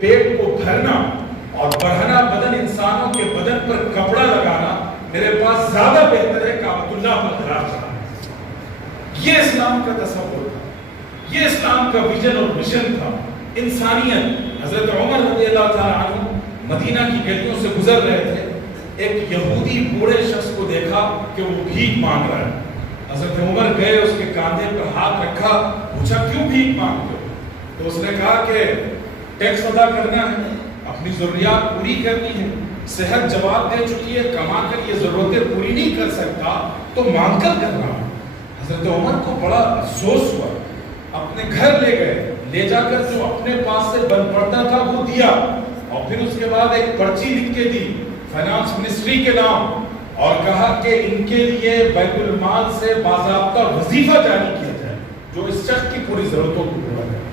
پیٹ کو بھرنا اور بڑھنا بدن انسانوں کے بدن پر کپڑا لگانا میرے پاس زیادہ بہتر ہے کعبۃ اللہ پر خلاف چلانا۔ یہ اسلام کا تصور تھا، یہ اسلام کا ویژن اور مشن تھا۔ انسانیت۔ حضرت عمر رضی اللہ تعالیٰ عنہ مدینہ کی گلیوں سے گزر رہے تھے، ایک یہودی بوڑھے شخص کو دیکھا کہ وہ بھیک مانگ رہا ہے۔ حضرت عمر گئے، اس کے کاندھے پر ہاتھ رکھا، پوچھا کیوں بھیک مانگتے ہو؟ تو اس نے کہا کہ ٹیکس ادا کرنا ہے، اپنی ضروریات پوری کرنی ہے، صحت جواب دے چکی ہے، کما کر یہ ضرورتیں پوری نہیں کر سکتا تو مانگ کر کرنا۔ حضرت عمر کو بڑا افسوس ہوا، اپنے گھر لے گئے، لے جا کر جو اپنے پاس سے بن پڑتا تھا وہ دیا، اور پھر اس کے بعد ایک پرچی لکھ کے دی فائنانس منسٹری کے نام، اور کہا کہ ان کے لیے بیت المال سے باضابطہ وظیفہ جاری کیا جائے جو اس شخص کی پوری ضرورتوں کو پورا کرے۔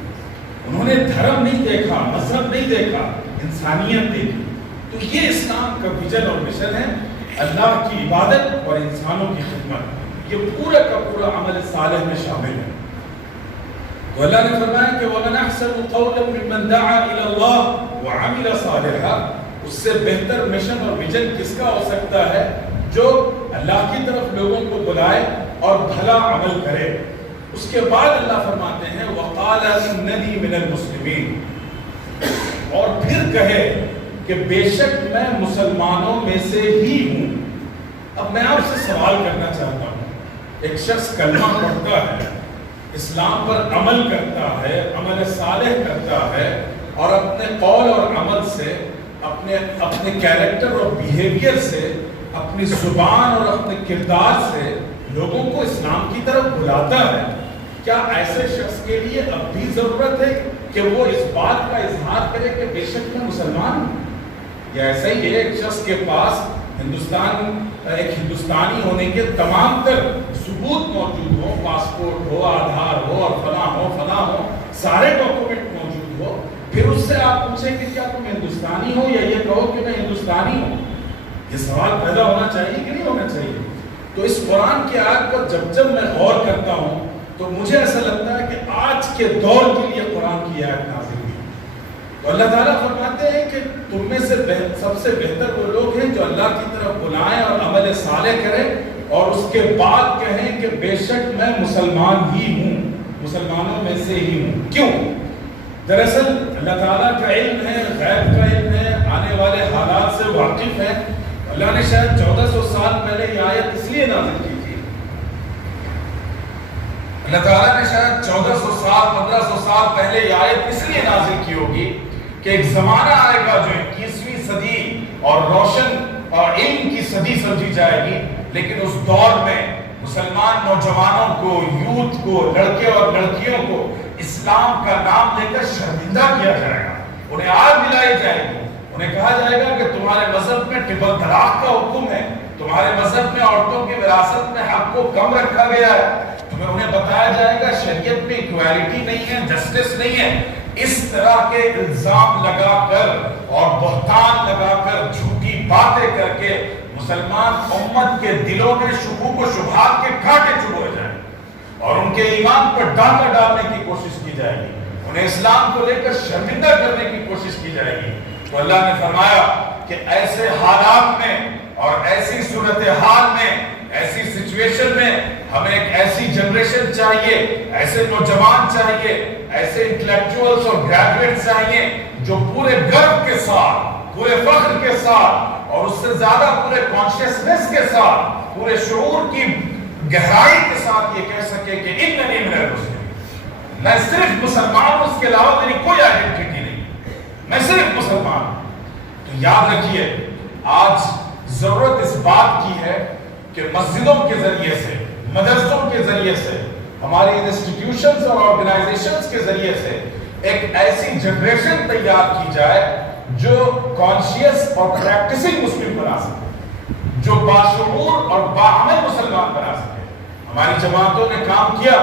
انہوں نے دھرم نہیں دیکھا، مذہب نہیں دیکھا، انسانیت دیکھی۔ تو یہ اسلام کا ویژن اور مشن ہے، اللہ کی عبادت اور انسانوں کی خدمت، یہ پورا کا پورا عمل صالح میں شامل ہے۔ تو اللہ نے فرمایا کہ وَمَنْ أَحْسَنُ قَوْلًا مِّمَّنْ دَعَا إِلَى اللَّهِ وَعَمِلَ صَالِحًا۔ اس سے بہتر مشن اور ویژن کس کا ہو سکتا ہے جو اللہ کی طرف لوگوں کو بلائے اور بھلا عمل کرے۔ اس کے بعد اللہ فرماتے ہیں وَقَالَ إِنَّنِي مِنَ الْمُسْلِمِينَ، اور پھر کہے کہ بے شک میں مسلمانوں میں سے ہی ہوں۔ اب میں آپ سے سوال کرنا چاہتا ہوں، ایک شخص کلمہ پڑھتا ہے، اسلام پر عمل کرتا ہے، عمل صالح کرتا ہے، اور اپنے قول اور عمل سے، اپنے کیریکٹر اور بیہیویئر سے، اپنی زبان اور اپنے کردار سے لوگوں کو اسلام کی طرف بلاتا ہے۔ کیا ایسے شخص کے لیے اب بھی ضرورت ہے کہ وہ اس بات کا اظہار کرے کہ بے شک میں مسلمان ہوں؟ یا ایسا ہی ہے ایک شخص کے پاس ایک ہندوستانی ہونے کے تمام تر ثبوت موجود ہو، پاسپورٹ ہو، آدھار ہو، اور فلاں ہو، سارے ڈاکومنٹ موجود ہو، پھر اس سے آپ پوچھیں کہ کیا تم ہندوستانی ہو، یا یہ کہو کہ میں ہندوستانی ہوں؟ یہ سوال پیدا ہونا چاہیے کہ نہیں ہونا چاہیے؟ تو اس قرآن کی آیت پر جب میں غور کرتا ہوں تو مجھے ایسا لگتا ہے کہ آج کے دور کے لیے قرآن کی آیت نازل ہوئی۔ تو اللہ تعالیٰ فرماتے ہیں کہ تم میں سے سب سے بہتر وہ لوگ ہیں جو اللہ کی طرف بلائیں اور عمل صالح کریں، اور اس کے بعد کہیں کہ بے شک میں مسلمان ہی ہوں، مسلمانوں میں سے ہی ہوں۔ کیوں؟ دراصل اللہ تعالیٰ کا علم ہے، غیب کا علم ہے، آنے والے حالات سے واقف ہے۔ اللہ نے شاید 1400 سال پہلے یہ آیت اس لیے نازل کی تھی، اللہ تعالیٰ نے شاید 1400 سال 1500 سال پہلے یہ آیت اس لیے نازل کی ہوگی کہ ایک زمانہ آئے گا جو 21ویں صدی اور روشن اور علم کی صدی سمجھی جائے گی، لیکن اس دور میں مسلمان نوجوانوں کو، یوتھ کو، لڑکے اور لڑکیوں کو اسلام کا نام لے کر شرمندہ کیا جائے گا، انہیں آگ دلائی جائے گی، انہیں کہا جائے گا کہ تمہارے مذہب میں ٹرپل طلاق کا حکم ہے، تمہارے مذہب میں عورتوں کی وراثت میں حق کو کم رکھا گیا ہے، انہیں بتایا جائے گا شریعت میں ایکویلٹی نہیں ہے، جسٹس نہیں ہے۔ اس طرح کے الزام لگا کر اور بہتان لگا کر، جھوٹی باتیں کر کے مسلمان امت کے دلوں میں شکوک و شبہات کے کانٹے چبھائے جائیں، اور ان کے ایمان پر ڈاکہ ڈالنے کی کوشش کی جائے گی، انہیں اسلام کو لے کر شرمندہ کرنے کی کوشش کی جائے گی۔ تو اللہ نے فرمایا کہ ایسے حالات میں اور ایسی صورتحال میں، ایسی سچویشن میں ہمیں ایک ایسی جنریشن چاہیے، ایسے نوجوان چاہیے، ایسے انٹلیکچوئلز اور گریجویٹ چاہیے جو پورے گرو کے ساتھ، پورے فخر کے ساتھ، اور اس سے زیادہ پورے کانشیسنس کے ساتھ، پورے شعور کی گہرائی کے ساتھ یہ کہہ سکے کہ اننی من المسلمین، میں صرف مسلمان ہوں، اس کے علاوہ میری کوئی آئیڈینٹی نہیں، میں صرف مسلمان ہوں۔ تو یاد رکھیے آج ضرورت اس بات کی ہے کہ مسجدوں کے ذریعے سے، مدرسوں کے ذریعے سے، ہماری انسٹیٹیوشنز اور آرگنائزیشنز کے ذریعے سے ایک ایسی جنریشن تیار کی جائے جو کانشیس اور پریکٹسنگ مسلم بنا سکے، جو باشعور اور باعمل مسلمان بنا سکے۔ ہماری جماعتوں نے کام کیا،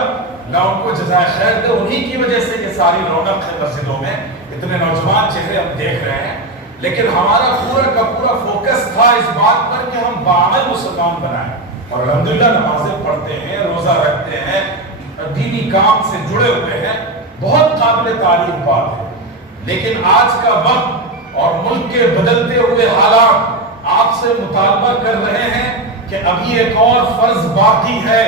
اللہ ان کو جزائے خیر دے، انہی کی وجہ سے یہ ساری رونق ہے مسجدوں میں، اتنے نوجوان چہرے ہم دیکھ رہے ہیں، لیکن ہمارا پورا کا پورا فوکس تھا اس بات پر کہ ہم باعمل مسلمان بنائیں، اور الحمدللہ نمازیں پڑھتے ہیں، روزہ رکھتے ہیں، دینی کام سے جڑے ہوئے ہیں، بہت قابل تعریف بات ہے۔ لیکن آج کا وقت اور ملک کے بدلتے ہوئے حالات آپ سے مطالبہ کر رہے ہیں کہ ابھی ایک اور فرض باقی ہے،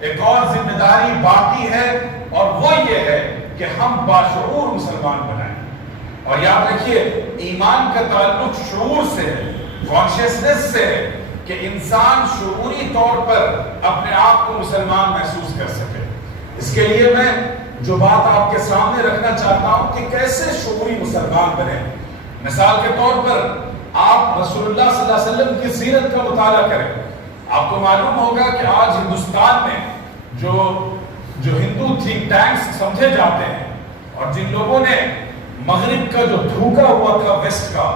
ایک اور ذمہ داری باقی ہے، اور وہ یہ ہے کہ ہم باشعور مسلمان بنائیں۔ اور یاد رکھیے، ایمان کا تعلق شعور سے ہے، کانشیسنس سے ہے، کہ انسان شعوری طور پر اپنے آپ کو مسلمان محسوس کر سکے۔ اس کے لیے میں جو بات آپ کے سامنے رکھنا چاہتا ہوں کہ کیسے شعوری مسلمان بنے۔ مثال کے طور پر آپ رسول اللہ صلی اللہ علیہ وسلم کی سیرت کا مطالعہ کریں، آپ کو معلوم ہوگا کہ آج ہندوستان میں جو ہندو تھنک ٹینکس سمجھے جاتے ہیں، اور جن لوگوں نے مغرب کا جو دھوکا ہوا تھا ویسٹ کا،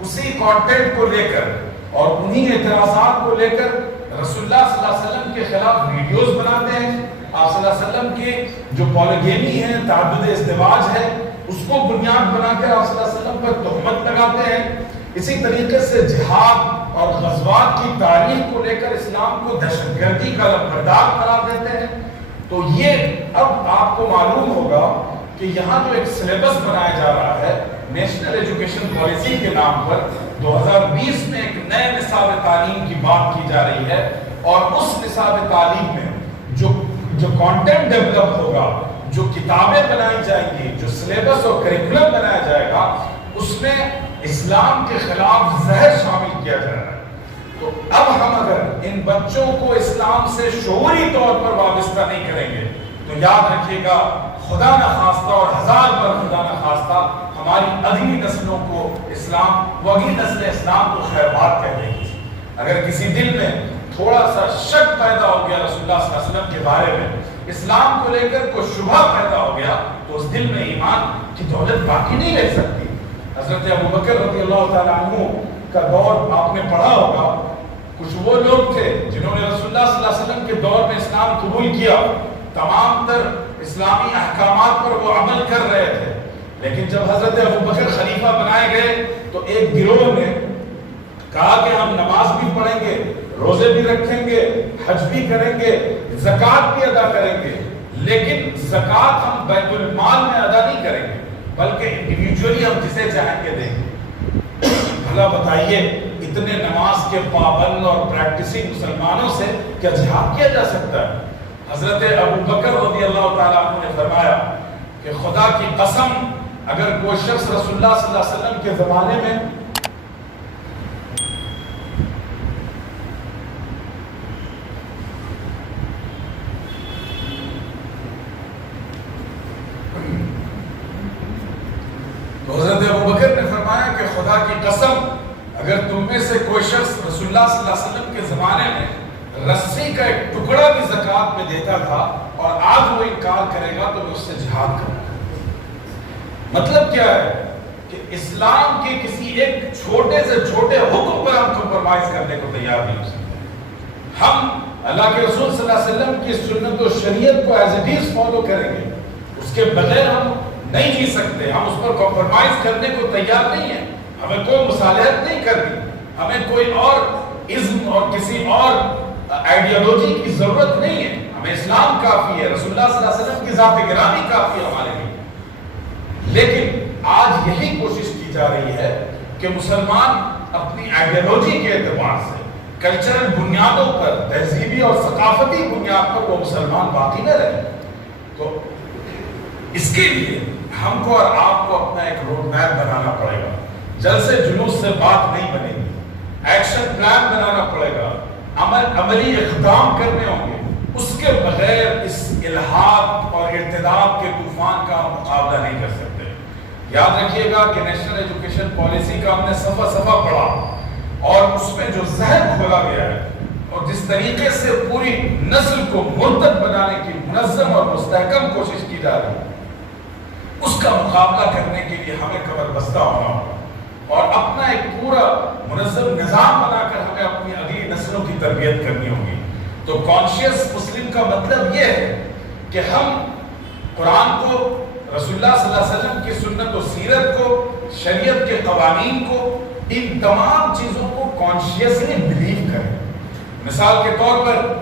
اسی کانٹینٹ کو لے کر اور انہی اعتراضات کو لے کر رسول اللہ صلی اللہ علیہ وسلم کے خلاف ویڈیوز بناتے ہیں۔ آپ صلی اللہ علیہ وسلم کی جو پولیگیمی ہے، تعدد ازدواج ہے، اس کو بنیاد بنا کر آپ صلی اللہ علیہ وسلم پر تہمت لگاتے ہیں۔ اسی طریقے سے جہاد اور غزوات کی تاریخ کو لے کر اسلام کو دہشت گردی کا لمبردار قرار دیتے ہیں۔ تو یہ اب آپ کو معلوم ہوگا کہ یہاں جو ایک سلیبس بنایا جا رہا ہے نیشنل ایجوکیشن پالیسی کے نام پر، 2020 میں ایک نئے نصاب تعلیم کی بات کی جا رہی ہے، اور اس نصاب تعلیم میں جو کانٹینٹ ڈیولپ ہوگا، جو کتابیں بنائی جائیں گی، جو سلیبس اور کریکولم بنایا جائے گا، اس میں اسلام کے خلاف زہر شامل کیا جا رہا ہے۔ تو اب ہم اگر ان بچوں کو اسلام سے شعوری طور پر وابستہ نہیں کریں گے تو یاد رکھیے گا، خدا نخواستہ اور ہزار بار خدا نخواستہ ہماری اگلی نسلوں کو اسلام، وہ اگلی نسل اسلام کو خیر بات کہہ دے گی۔ اگر کسی دل میں تھوڑا سا شک پیدا ہو گیا رسول اللہ صلی اللہ علیہ وسلم کے بارے میں، اسلام کو لے کر کوئی شبہ پیدا ہو گیا، تو اس دل میں ایمان کی دولت باقی نہیں رہ سکتی۔ حضرت ابوبکر رضی اللہ تعالیٰ عنہ کا دور آپ نے پڑھا ہوگا، کچھ وہ لوگ تھے جنہوں نے رسول اللہ صلی اللہ علیہ وسلم کے دور میں اسلام قبول کیا، تمام تر اسلامی احکامات پر وہ عمل کر رہے تھے، لیکن جب حضرت ابوبکر خلیفہ بنائے گئے تو ایک گروہ نے کہا کہ ہم نماز بھی پڑھیں گے، روزے بھی رکھیں گے، حج بھی کریں گے، زکوٰۃ بھی ادا کریں گے، لیکن زکوٰۃ ہم بیت المال میں ادا نہیں کریں گے، بلکہ انڈیویجولی ہم جسے چاہیں گے دیں گے۔ بھلا بتائیے، اتنے نماز کے پابند اور پریکٹسنگ مسلمانوں سے کیا جہاد کیا جا سکتا ہے؟ حضرت ابوبکر رضی اللہ تعالیٰ عنہ نے فرمایا کہ خدا کی قسم، اگر کوئی شخص رسول اللہ صلی اللہ علیہ وسلم کے زمانے میں تو حضرت ابوبکر نے فرمایا کہ خدا کی قسم، اگر تم میں سے کوئی شخص رسول اللہ صلی اللہ علیہ وسلم کے زمانے میں رسی کا ایک ٹکڑا بھی زکوٰۃ میں دیتا تھا اور آج وہ انکار کرے گا تو میں اس سے جہاد کروں گا۔ مطلب کیا ہے کہ اسلام کے کسی ایک چھوٹے سے چھوٹے حکم پر ہم کمپرومائز کرنے کو تیار نہیں ہو سکتے۔ ہم اللہ کے رسول صلی اللہ علیہ وسلم کی سنت و شریعت کو ایز اٹ از فالو کریں گے، اس کے بغیر ہم نہیں جی سکتے، ہم اس پر کمپرومائز کرنے کو تیار نہیں ہیں، ہمیں کوئی مصالحت نہیں کرنی، ہمیں کوئی اور ازم اور کسی اور آئیڈیالوجی کی ضرورت نہیں ہے، ہمیں اسلام کافی ہے، رسول اللہ صلی اللہ علیہ وسلم کی ذات گرامی کافی ہے ہمارے لیے۔ لیکن آج یہی کوشش کی جا رہی ہے کہ مسلمان اپنی آئیڈیالوجی کے اعتبار سے، کلچرل بنیادوں پر، تہذیبی اور ثقافتی بنیاد پر وہ مسلمان باقی نہ رہے۔ تو اس کے لیے ہم کو اور آپ کو اپنا ایک روڈ میپ بنانا پڑے گا۔ جلسے جلوس سے بات نہیں بنے گی، ایکشن پلان بنانا پڑے گا، عملی اقدام کرنے ہوں گے، اس کے بغیر اس الحاد اور ارتداد کے طوفان کا مقابلہ نہیں کر سکتے۔ یاد رکھیے گا کہ نیشنل ایجوکیشن پالیسی کا ہم نے صفحہ صفحہ پڑھا، اور اس میں جو زہر کھولا گیا ہے اور جس طریقے سے پوری نسل کو مرتد بنانے کی منظم اور مستحکم کوشش کی جا رہی ہے، اس کا مقابلہ کرنے کے لیے ہمیں کمر بستہ ہونا ہوگا اور اپنا ایک پورا منظم نظام بنا کر ہمیں اپنی اگلی نسلوں کی تربیت کرنی ہوگی۔ تو کانشیس مسلم کا مطلب یہ ہے کہ ہم قرآن کو، رسول اللہ صلی اللہ علیہ وسلم کی سنت و سیرت کو، شریعت کے قوانین کو، ان تمام چیزوں کو کانشیسلی بلیو کریں۔ مثال کے طور پر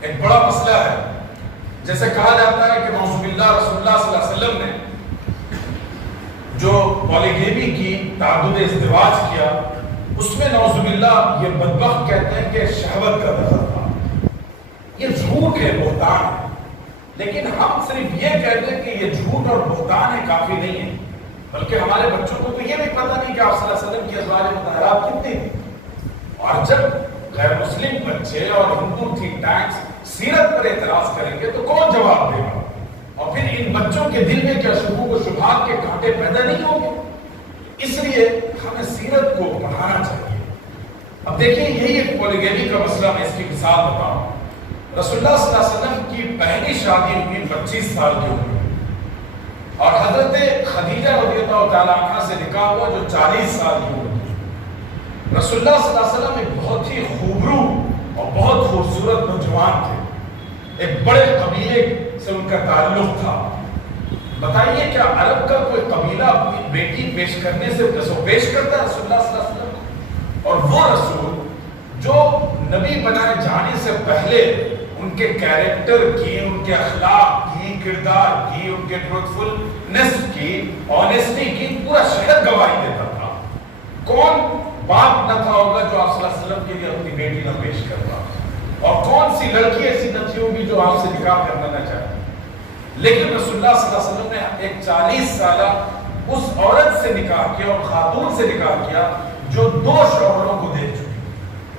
ایک بڑا مسئلہ ہے، جیسے کہا جاتا ہے کہ نعوذ باللہ رسول اللہ صلی اللہ علیہ وسلم نے جو پولیگیمی کی تعدد ازدواج کیا، اس میں نعوذ باللہ یہ بدبخت کہتے ہیں کہ شہوت کا دخل تھا۔ یہ جھوٹ ہے، بہتان ہے، لیکن ہم صرف یہ کہتے ہیں کہ یہ جھوٹ اور بہتان ہے کافی نہیں ہے، بلکہ ہمارے بچوں کو تو یہ بھی پتہ نہیں کہ آپ صلی اللہ علیہ وسلم کی ازواج مطہرات کتنی تھیں۔ اور جب غیر مسلم بچے اور ہندو تھنک ٹینکس سیرت پر اعتراض کریں گے تو کون جواب دے گا؟ اور پھر ان بچوں کے دل میں کیا شکوک و شبہات کے کانٹے پیدا نہیں ہوں گے؟ اس لیے ہمیں سیرت کو پڑھانا چاہیے۔ اب دیکھیں، یہی ایک پولیگیمی کا مسئلہ، میں اس کی مثال بتاؤں۔ رسول اللہ صلی اللہ علیہ وسلم کی پہلی شادی ہوئی 25 سال کی عمر میں، اور حضرت خدیجہ رضی اللہ تعالیٰ عنہ سے نکاح ہوا جو 40 سال کی عمر تھی۔ رسول اللہ صلی اللہ علیہ وسلم ایک بہت ہی خوبرو اور بہت خوبصورت نوجوان تھے، ایک بڑے قبیلے سے ان کا تعلق تھا۔ بتائیے کیا عرب کا کوئی قبیلہ اپنی بیٹی پیش کرنے سے پیش کرتا ہے رسول اللہ صلی اللہ علیہ وسلم کو؟ اور وہ رسول جو نبی بنائے جانے سے پہلے ان کے کیریکٹر کی، ان کے اخلاق کی، کردار کی، ان کے ٹروتھفلنس کی، آنیسٹی کی پورا شہر گواہی دیتا تھا۔ کون باپ نہ تھا ہوگا جو آپ صلی اللہ علیہ وسلم کے لیے اپنی بیٹی نہ پیش کرتا، اور کون سی لڑکی ایسی نہ تھی ہوگی جو آپ سے نکاح کرنا نہ چاہتی؟ لیکن رسول اللہ صلی اللہ علیہ وسلم نے ایک 40 سالہ اس عورت سے نکاح کیا اور خاتون سے نکاح کیا جو 2 شوہروں کو دیکھ چکی۔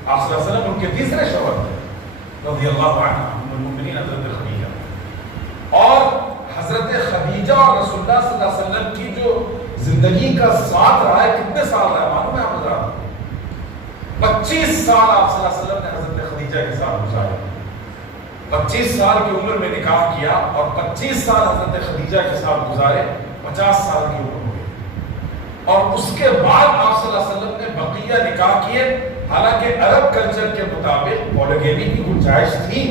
آپ صلی اللہ علیہ وسلم ان کے تیسرے شوہر تھے رضی اللہ عنہ ام المؤمنین حضرت خدیجہ۔ اور حضرت خدیجہ اور رسول اللہ صلی اللہ علیہ وسلم کی جو زندگی کا ساتھ رہا ہے، کتنے سال رہا ہے معلوم ہے آپ حضرات؟ 25 سال آپ صلی اللہ علیہ وسلم نے حضرت خدیجہ کے ساتھ گزارے۔ 25 سال کی عمر میں نکاح کیا اور 25 سال حضرت خدیجہ کے ساتھ گزارے، 50 سال کی عمر ہوئی۔ اور اس کے بعد آپ صلی اللہ علیہ وسلم نے بقیہ نکاح کیے، حالانکہ عرب کلچر کے مطابق پولیگیمی کی گنجائش تھی۔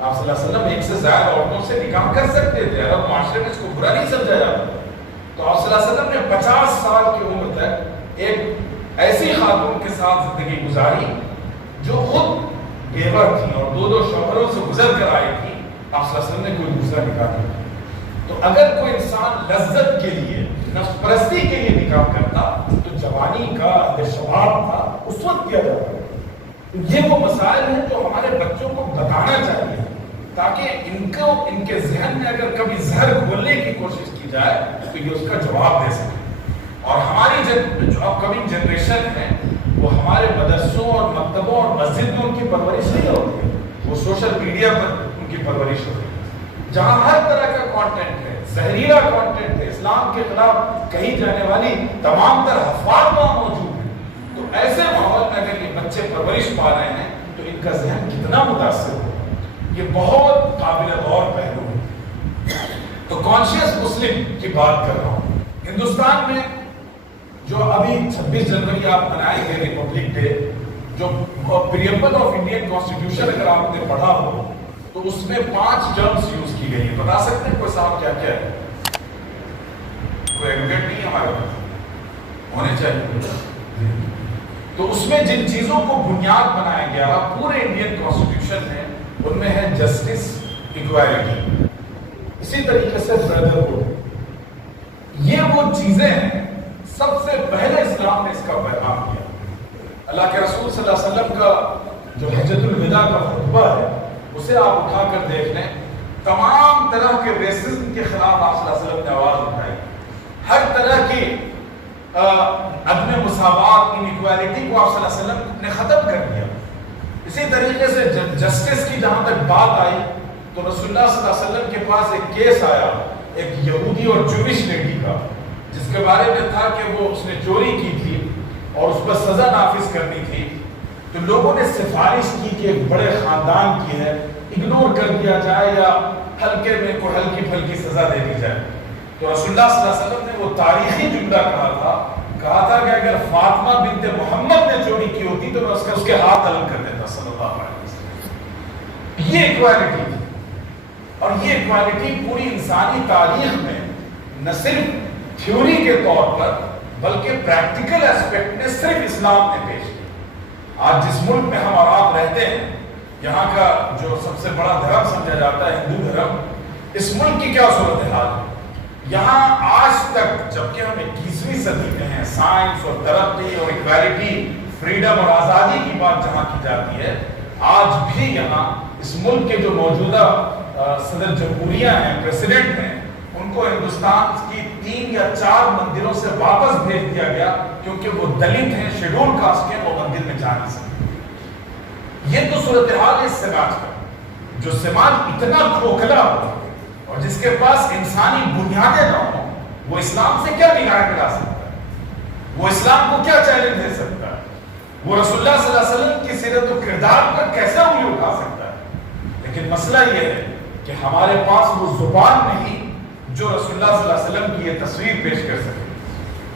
آپ صلی اللہ علیہ وسلم ایک سے زیادہ عورتوں سے نکاح کر سکتے تھے، عرب معاشرے میں اس کو برا نہیں سمجھا جاتا۔ تو آپ صلی اللہ علیہ وسلم نے 50 سال کی عمر تک ایک ایسی خاتون کے ساتھ زندگی گزاری جو خود بیوہ تھی اور 2 شوہروں سے گزر کر آئی تھی۔ آپ صلی اللہ علیہ وسلم نے کوئی دوسرا نکاح نہیں کیا۔ تو اگر کوئی انسان لذت کے لیے، نفس پرستی کے لیے نکاح کرتا تو جوانی کا، شباب کا اس وقت کیا جاتا۔ یہ وہ مسائل ہیں جو ہمارے بچوں کو بتانا چاہیے، تاکہ ان کے ذہن میں اگر کبھی زہر گھولنے کی کوشش کی جائے تو یہ اس کا جواب دے سکے۔ اور ہماری جو اپ کمنگ جنریشن ہے وہ ہمارے مدرسوں اور مکتبوں اور مسجد میں ان کی پرورش نہیں ہوتی ہے، وہ سوشل میڈیا پر ان کی پرورش ہوتی ہے، جہاں ہر طرح کا کانٹینٹ ہے، زہریلا کانٹینٹ ہے، اسلام کے خلاف کہی جانے والی تمام تر افواہ وہاں موجود ہیں۔ تو ایسے ماحول میں اگر یہ بچے پرورش پا رہے ہیں تو ان کا ذہن کتنا متاثر ہو، یہ بہت قابل غور پہلو ہے۔ تو کانشیس مسلم کی بات کر رہا ہوں۔ ہندوستان میں جو ابھی 26 جنوری آپ منائیں گے ریپبلک ڈے، جو پریمبل آف انڈین کانسٹیٹیوشن اگر آپ نے پڑھا ہو تو اس میں 5 ٹرمز یوز کی گئی ہیں۔ بتا سکتے ہیں کوئی صاحب کیا کیا ہے؟ کوئی ایڈوکیٹ نہیں ہمارے پاس ہونے چاہیے۔ تو اس میں جن چیزوں کو بنیاد بنایا گیا پورے انڈین کانسٹیٹیوشن میں، ان میں ہے جسٹس، ایکوالٹی، اسی طریقے سے بردرہڈ۔ یہ وہ چیزیں ہیں سب سے پہلے اسلام نے اس کا پیغام کیا۔ اللہ کے رسول صلی اللہ علیہ وسلم کا جو حجۃ الوداع کا خطبہ ہے اسے آپ اٹھا کر دیکھ لیں، تمام طرح کے ریسزم کے خلاف آپ صلی اللہ علیہ وسلم نے آواز اٹھائی، ہر طرح کی عدم مساوات، انیکوالٹی کو آپ صلی اللہ علیہ وسلم نے ختم کر دیا۔ اسی طریقے سے جسٹس کی جہاں تک بات آئی تو رسول اللہ صلی اللہ علیہ وسلم کے پاس ایک کیس آیا ایک یہودی اور جوش لیڈی کا، جس کے بارے میں تھا کہ وہ اس نے چوری کی تھی اور اس پر سزا نافذ کرنی تھی۔ تو لوگوں نے سفارش کی کہ ایک بڑے خاندان کی ہے، اگنور کر دیا جائے یا ہلکے میں کوئی ہلکی پھلکی سزا دے دی جائے۔ تو رسول اللہ صلی اللہ علیہ وسلم نے وہ تاریخی جملہ کہا تھا کہ اگر فاطمہ بنت محمد نے چوری کی ہوتی تو میں اس کے ہاتھ الگ کر دیتا صلی اللہ علیہ وسلم۔ یہ ایکوالٹی تھی، اور یہ ایکوالٹی پوری انسانی تاریخ میں نہ صرف تھیوری کے طور پر بلکہ پریکٹیکل ایسپیکٹ میں صرف اسلام نے پیش کی۔ آج جس ملک میں ہم اور آپ رہتے ہیں، یہاں کا جو سب سے بڑا دھرم سمجھا جاتا ہے ہندو دھرم، اس ملک کی کیا صورتحال ہے؟ یہاں آج تک جبکہ ہم 21ویں صدی میں ہیں، سائنس اور ترقی اور ایکویلٹی، فریڈم اور آزادی کی بات جہاں کی جاتی ہے، آج بھی یہاں اس ملک کے جو موجودہ صدر جمہوریہ ہیں، پریسیڈنٹ ہیں، ان کو ہندوستان کی 3 یا 4 مندروں سے واپس بھیج دیا گیا کیونکہ وہ دلت ہیں، شیڈول کاسٹ کے، وہ مندر میں جا نہیں سکتے۔ یہ تو صورتحال ہے اس سماج کا، جو سماج اتنا کھوکھلا ہو اور جس کے پاس انسانی بنیادیں نہ ہوں، وہ اسلام سے کیا نگاہیں ملا سکتا ہے؟ وہ اسلام کو کیا چیلنج دے سکتا ہے؟ وہ رسول اللہ صلی اللہ علیہ وسلم کی سیرت و کردار پر کیسے انگلی اٹھا سکتا ہے؟ لیکن مسئلہ یہ ہے کہ ہمارے پاس وہ زبان نہیں جو رسول اللہ صلی اللہ علیہ وسلم کی یہ تصویر پیش کر سکے،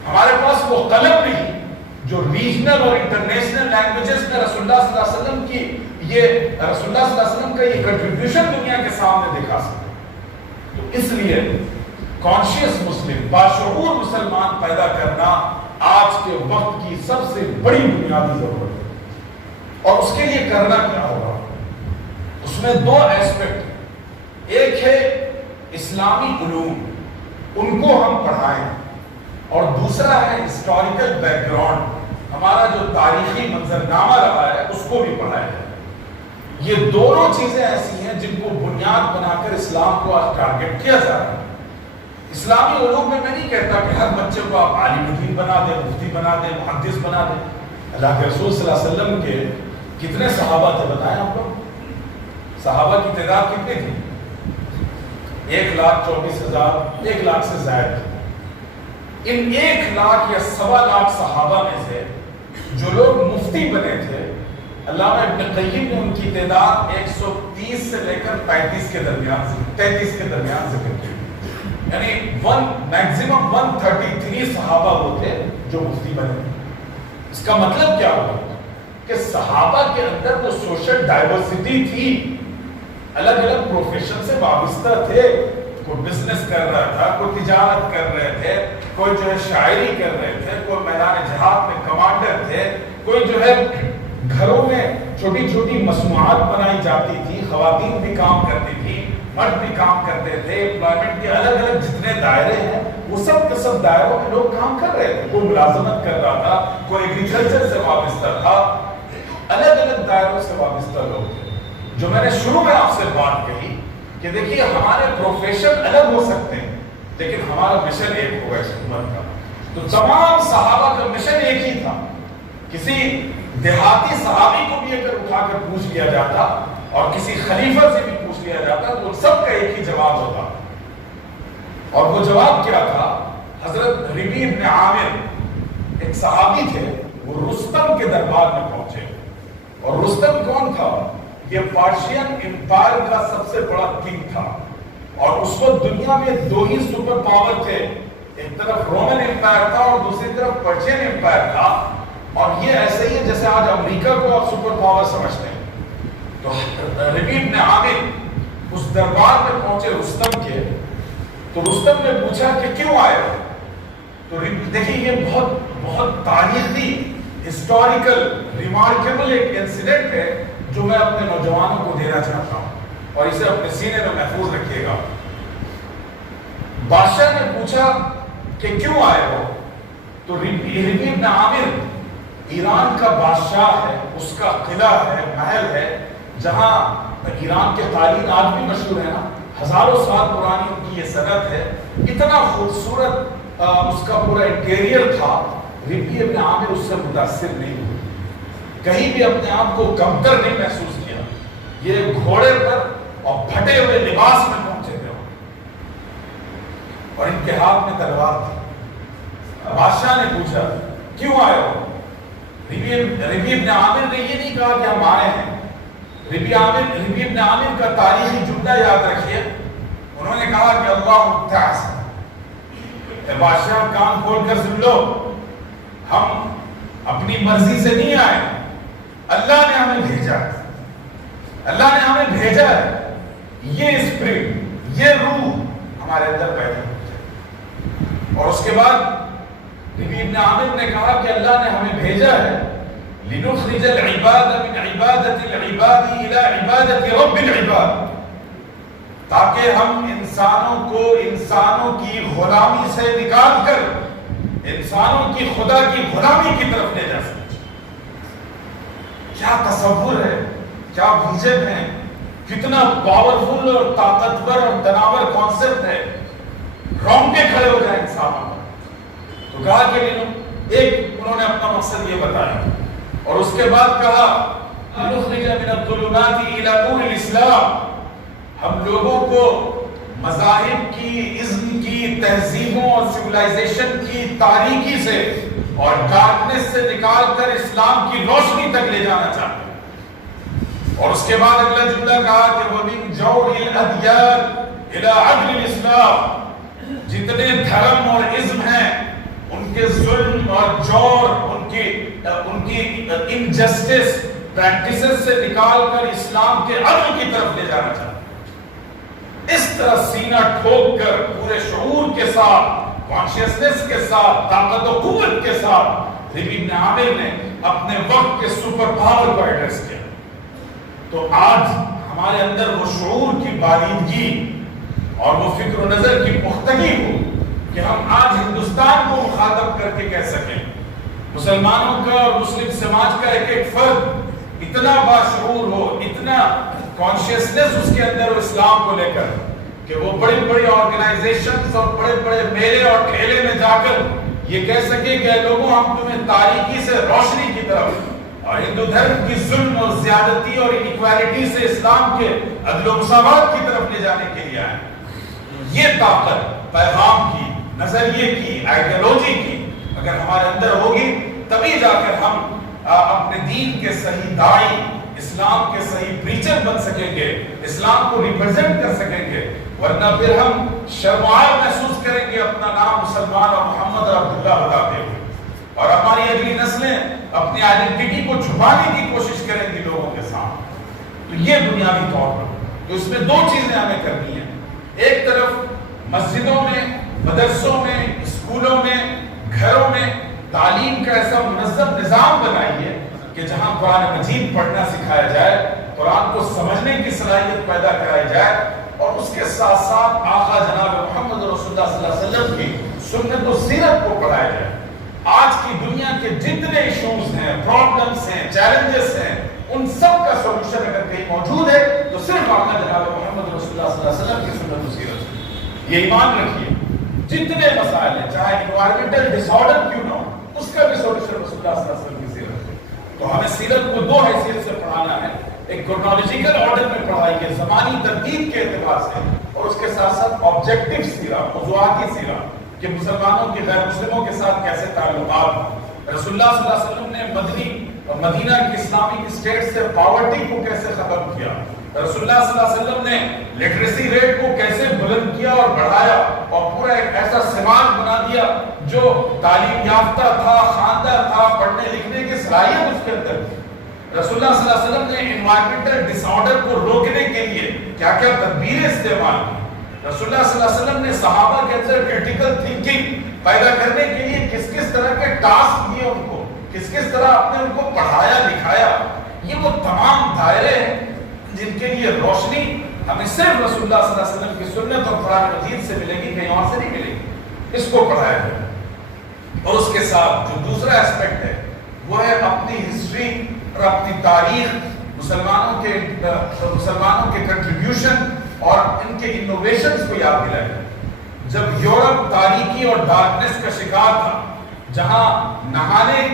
ہمارے پاس وہ قلم نہیں جو ریجنل اور انٹرنیشنل لینگویجز میں رسول اللہ صلی اللہ علیہ وسلم کی یہ رسول اللہ صلی اللہ علیہ وسلم کا یہ کنٹریبیوشن دنیا کے سامنے دکھا سکے۔ تو اس لیے کانشیس مسلم، باشعور مسلمان پیدا کرنا آج کے وقت کی سب سے بڑی بنیادی ضرورت ہے۔ اور اس کے لیے کرنا کیا ہوگا؟ اس میں 2 ایسپیکٹ، ایک ہے اسلامی علوم، ان کو ہم پڑھائیں، اور دوسرا ہے ہسٹوریکل بیک گراؤنڈ، ہمارا جو تاریخی منظرنامہ رہا ہے اس کو بھی پڑھایا جائے۔ یہ دونوں چیزیں ایسی ہیں جن کو بنیاد بنا کر اسلام کو آج ٹارگٹ کیا جا رہا ہے۔ اسلامی علوم میں نہیں کہتا کہ ہر بچے کو آپ عالم دین بنا دیں، مفتی بنا دیں، محدث بنا دیں۔ اللہ کے رسول صلی اللہ علیہ وسلم کے کتنے صحابہ تھے بتائیں آپ لوگ؟ صحابہ کی تعداد کتنی تھی؟ 1,24,000، 1 لاکھ سے زائد تھی۔ ان 1 لاکھ یا 1.25 لاکھ صحابہ میں سے جو لوگ مفتی بنے تھے، علامہ ابن قیم نے ان کی تعداد 130 سے لے کر 33 کے درمیان ذکر کی، یعنی میکسیمم 133 صحابہ وہ تھے جو مفتی بنے۔ اس کا مطلب کیا ہوا کہ صحابہ کے اندر وہ سوشل ڈائیورسٹی تھی، الگ الگ پروفیشن سے وابستہ تھے، کوئی بزنس کر رہا تھا، کوئی تجارت کر رہے تھے، کوئی جو ہے شاعری کر رہے تھے، کوئی میدان جہاد میں کمانڈر تھے، کوئی جو ہے گھروں میں چھوٹی چھوٹی مصنوعات بنائی جاتی تھی، خواتین بھی کام کرتی تھی، مرد بھی کام کرتے تھے، امپلائمنٹ کے الگ الگ جتنے دائرے ہیں وہ سب کے سب دائروں میں لوگ کام کر رہے تھے، کوئی ملازمت کر رہا تھا، کوئی ایگریکلچر سے وابستہ تھا، الگ الگ دائروں سے وابستہ لوگ تھے۔ جو میں نے شروع میں آپ سے بات کہی کہ دیکھیے ہمارے پروفیشن الگ ہو سکتے ہیں لیکن ہمارا مشن ایک ہوگا اس امت کا۔ تو تمام صحابہ کا مشن ایک ہی تھا۔ کسی دیہاتی صحابی کو بھی اگر اٹھا کر پوچھ لیا جاتا اور کسی خلیفہ سے بھی پوچھ لیا جاتا تو سب کا ایک ہی جواب ہوتا، اور وہ جواب کیا تھا؟ حضرت ربیع بن عامر ایک صحابی تھے، وہ رستم کے دربار میں پہنچے، اور رستم کون تھا؟ یہ پارشین امپائر کا سب سے بڑا کنگ تھا، اور اس وقت دنیا میں 2 ہی سپر پاور تھے، ایک طرف رومن امپائر تھا اور دوسری طرف پرشین امپائر تھا، اور یہ ایسے ہی ہے جیسے آج امریکہ کو آپ سپر پاور سمجھتے ہیں۔ تو ربیع بن عامر اس دربار میں پہنچے رستم کے، تو رستم نے پوچھا کہ کیوں آئے ہو؟ تو دیکھیں یہ بہت تاریخی، ہسٹوریکل، ریمارکیبل ایک انسیڈنٹ ہے جو میں اپنے نوجوانوں کو دینا چاہتا ہوں، اور اسے اپنے سینے میں محفوظ رکھیے گا۔ بادشاہ نے پوچھا کہ کیوں آئے ہو؟ تو ربیع بن عامر ایران کا بادشاہ ہے، اس کا قلعہ ہے، محل ہے، جہاں ایران کے قالین آج بھی مشہور ہے نا، ہزاروں سال پرانی ان کی یہ صنعت ہے، اتنا خوبصورت اس کا پورا انٹیریئر تھا۔ ربیع بن عامر اس سے متاثر نہیں ہوئے، کہیں بھی اپنے آپ کو کمتر نہیں محسوس کیا۔ یہ گھوڑے پر اور پھٹے ہوئے لباس میں پہنچے تھے، اور ان کے ہاتھ میں تلوار تھی۔ بادشاہ نے پوچھا کیوں آئے ہو؟ ربیع بن عامر نے یہ نہیں کہا کہ ہم آئے ہیں۔ ربیع بن عامر کا تاریخی جملہ یاد رکھیے، انہوں نے کہا کہ اللہ مبتعث، اے بادشاہ کان کھول کر سن لو، ہم اپنی مرضی سے نہیں آئے، اللہ نے ہمیں بھیجا ہے، اللہ نے ہمیں بھیجا ہے، یہ اسپرٹ، یہ روح ہمارے اندر پیدا ہو جائے۔ اور اس کے بعد ربیع بن عامر نے کہا کہ اللہ نے ہمیں بھیجا ہے لنخرج العباد من عبادت العباد الى عبادت رب العباد، تاکہ ہم انسانوں کو انسانوں کی غلامی سے نکال کر انسانوں کی خدا کی غلامی کی طرف لے جا سکے. کیا تصور ہے, کیا ویژن ہے, کتنا پاورفل اور طاقتور اور تناور کانسیپٹ ہے. رونگٹے کھڑے ہو جائیں انسانوں پر. تو کہا کہ ایک انہوں نے اپنا مقصد یہ بتایا اور اس کے بعد کہا نخرج من الظلمات الى نور الاسلام. ہم لوگوں کو مذاہب کی, ازم کی, تہذیبوں اور سیولائزیشن کی تاریکی سے اور ڈارکنس سے نکال کر اسلام کی روشنی تک لے جانا چاہتے ہیں. اور اس کے بعد اگلا جملہ کہا کہ وَمِن جَوْرِ الْأَدْيَانِ إِلَىٰ عَدْلِ الْإِسْلَامِ. جتنے دھرم اور ازم ہیں ان کے ظلم اور جور, ان کی انجسٹس پریکٹسز سے نکال کر اسلام کے عدل کی طرف لے جانا چاہتے ہیں. اس طرح سینہ ٹھوک کر پورے شعور کے ساتھ, کانشیسنس کے ساتھ, طاقت و قوت کے ساتھ ربیع بن عامر نے اپنے وقت کے سپر پاور کو ایڈریس کیا. تو آج ہمارے اندر وہ شعور کی باریدگی اور وہ فکر و نظر کی پختگی ہو کہ ہم آج ہندوستان کو مخاطب کر کے کہہ سکیں مسلمانوں کا اور مسلم سماج کا ایک ایک فرد اتنا باشعور ہو, اتنا کانشیسنس اس کے اندر اسلام کو لے کر کہ وہ بڑی بڑی آرگنائزیشنز اور بڑے بڑے میلے اور ٹھیلے میں جا کر یہ کہہ سکے کہ لوگوں ہم تمہیں تاریکی سے روشنی کی طرف اور ہندو دھرم کی ظلم اور زیادتی اور انیکوالٹی سے اسلام کے عدل و مساوات کی طرف لے جانے کے لیے آئے. یہ طاقت پیغام کی, نظریے کی, آئیڈیالوجی کی اگر ہمارے اندر ہوگی تبھی جا کر ہم اپنے دین کے صحیح داعی, اسلام کے صحیح پریچر بن سکیں گے, اسلام کو ریپرزینٹ کر سکیں گے. ورنہ پھر ہم شرمائے محسوس کریں گے اپنا نام مسلمان اور محمد اور عبداللہ بتاتے ہوئے, اور ہماری اگلی نسلیں اپنی آئیڈینٹی کو چھپانے کی کوشش کریں گی لوگوں کے ساتھ. تو یہ بنیادی طور پر تو اس میں دو چیزیں ہمیں کرنی ہیں. ایک طرف مسجدوں میں, مدرسوں میں, اسکولوں میں, گھروں میں تعلیم کا ایسا منظم نظام بنائیے کہ جہاں قرآن مجید پڑھنا سکھایا جائے, قرآن کو سمجھنے کی صلاحیت پیدا کرائی جائے, اور اس کے ساتھ ساتھ آقا جناب محمد رسول اللہ صلی اللہ علیہ وسلم کی سنت و سیرت کو پڑھایا جائے. آج کی دنیا کے جتنے ایشوز ہیں, پرابلمز ہیں, چیلنجز ہیں, ان سب کا سولوشن اگر کہیں موجود ہے تو صرف آقا جناب محمد رسول اللہ صلی اللہ علیہ وسلم کی سنت و سیرت. یہ ایمان رکھیے, جتنے مسائل ہیں چاہے انوائرمنٹل ڈس آرڈر کیوں نہ ہو, اس کا بھی سولوشن رسول اللہ صلی اللہ علیہ وسلم کی سیرت ہے. تو ہمیں سیرت کو دو حیثیت سے پڑھانا ہے. ایک کرونالوجیکل آرڈر میں پڑھائیے زمانی ترتیب کے اعتبار سے, اور اس کے ساتھ ساتھ آبجیکٹیو سیرت, موضوعاتی سیرت کہ مسلمانوں کے غیر مسلموں کے ساتھ کیسے تعلقات. رسول اللہ صلی اللہ علیہ وسلم نے مدنی اور مدینہ کی اسلامک اسٹیٹ سے پاورٹی کو کیسے ختم کیا. رسول اللہ صلی اللہ علیہ وسلم نے لٹریسی ریٹ کو کیسے بلند کیا اور بڑھایا, اور پورا ایک ایسا سماج بنا دیا جو تعلیم یافتہ تھا, خواندہ تھا, پڑھنے لکھنے کی صلاحیت اس کے اندر تھی. رسول اللہ صلی اللہ علیہ وسلم نے انوائرمنٹل ڈس آرڈر کو روکنے کے لیے کیا کیا تدبیریں استعمال کی. رسول اللہ صلی اللہ علیہ وسلم نے صحابہ کے اندر کرٹیکل تھنکنگ پیدا کرنے کے لیے کس کس طرح کے ٹاسک دیے ان کو, کس کس طرح آپ نے ان کو پڑھایا لکھایا. یہ وہ تمام دائرے ہیں جن کے لیے روشنی ہمیں صرف رسول اللہ صلی اللہ علیہ وسلم کی سنت اور قرآن مجید سے ملے گی, کہیں اور سے نہیں ملے گی. اس کو پڑھایا جائے. اور اس کے ساتھ جو دوسرا اسپیکٹ ہے وہ ہے اپنی ہسٹری اور اپنی تاریخ, مسلمانوں کے کنٹریبیوشن اور ان کے انوویشنز کو یاد دلایا جائے. جب یورپ تاریکی اور ڈارکنس کا شکار تھا, جہاں نہانے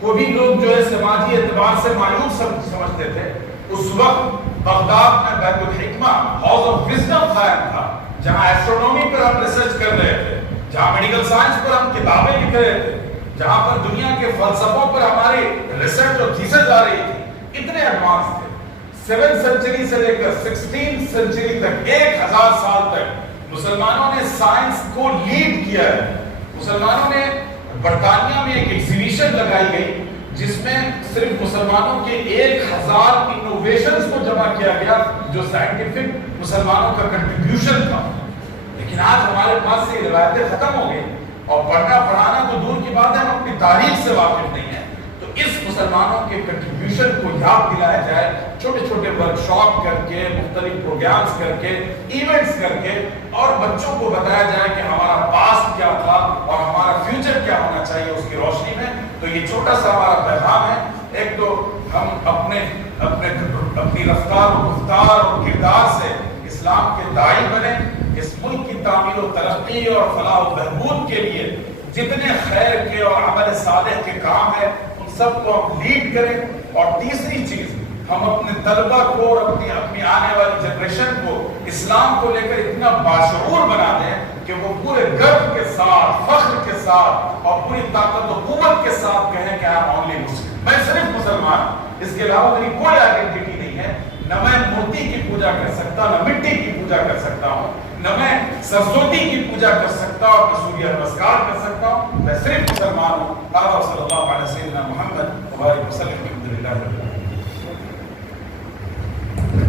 کو بھی لوگ جو ہے سماجی اعتبار سے مایوس سمجھتے تھے, اس وقت بغداد میں بیت الحکمہ ہاؤس آف وزڈم قائم تھا, جہاں ایسٹرونومی پر ہم ریسرچ کر رہے تھے, جہاں میڈیکل سائنس پر ہم کتابیں لکھ رہے تھے, جہاں پر دنیا کے فلسفوں پر ہماری ریسرچ اور تھیسز آ رہی تھی. اتنے ایڈوانس تھے. 7 سنچری سے لے کر 16 سنچری تک, 1000 سال تک مسلمانوں نے سائنس کو لیڈ کیا ہے. مسلمانوں نے برطانیہ میں ایک ایگزیبیشن لگائی گئی جس میں صرف مسلمانوں کے 1000 انوویشنز کو جمع کیا گیا جو سائنٹیفک مسلمانوں کا کنٹریبیوشن تھا. لیکن آج ہمارے پاس سے روایتیں ختم ہو گئی اور پڑھنا پڑھانا تو دور کی بات ہے, ہم اپنی تاریخ سے واقف نہیں ہیں. تو اس مسلمانوں کے کنٹریبیوشن کو یاد دلایا جائے، چھوٹے چھوٹے ورکشاپ کر کے، مختلف پروگرامز کر کے، ایونٹس کر کے، اور بچوں کو بتایا جائے کہ ہمارا پاسٹ کیا تھا اور ہمارا فیوچر کیا ہونا چاہیے اس کی روشنی میں۔ تو یہ چھوٹا سا ہمارا پیغام ہے۔ ایک تو ہم اپنی رفتار و گفتار اور کردار سے اسلام کے داعی بنے، اس ملک کی تعمیر و ترقی اور فلاح و بہبود کے لیے جتنے خیر کے اور عمل صالح کے کام ہیں ان سب کو ہم لیڈ کریں۔ اور تیسری چیز، ہم اپنے طلبہ کو اور اپنی آنے والی جنریشن کو اسلام کو لے کر اتنا باشعور بنا دیں کہ وہ پورے گرو کے ساتھ، فخر کے ساتھ اور پوری طاقت و قوت کے ساتھ کہیں کہ I'm only Muslim، میں صرف مسلمان ہوں، اس کے علاوہ میری کوئی آئیڈینٹی نہیں ہے۔ نہ میں مورتی کی پوجا کر سکتا، نہ مٹی کی پوجا کر سکتا ہوں، نہ میں سرسوتی کی پوجا کر سکتا اور نہ سوریہ نمسکار کر سکتا ہوں، میں صرف مسلمان ہوں۔ صلی اللہ علیہ وسلم محمد وبارک وسلم۔